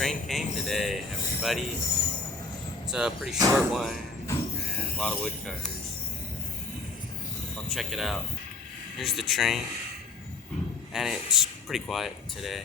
train came today, everybody. It's a pretty short one and a lot of woodcutters. I'll check it out. Here's the train, and it's pretty quiet today.